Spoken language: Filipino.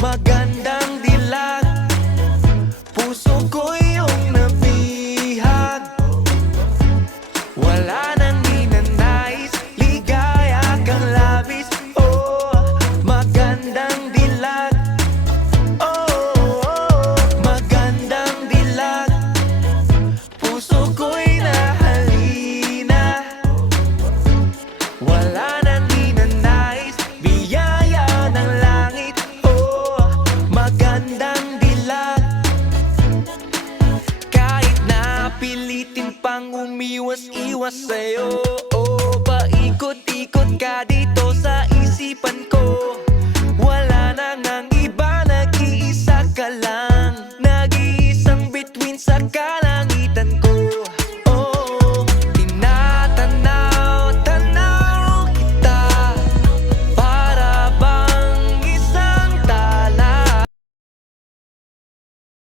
magandang dilag. Puso ko iyong nabihag. Wala nang ninanais, ligaya kang labis. Oh, magandang dilag. Oh, magandang dilag. Puso ko'y nahalina. Wala nang ninanais, biyaya ng langit. Oh, magandang dilag. Kahit na pilitin pang umiwas-iwas sa'yo, oh, paikot-ikot ka dito sa isipan ko. Wala na ngang iba, nag-iisa ka lang. Nag-iisang bituin sa kalan.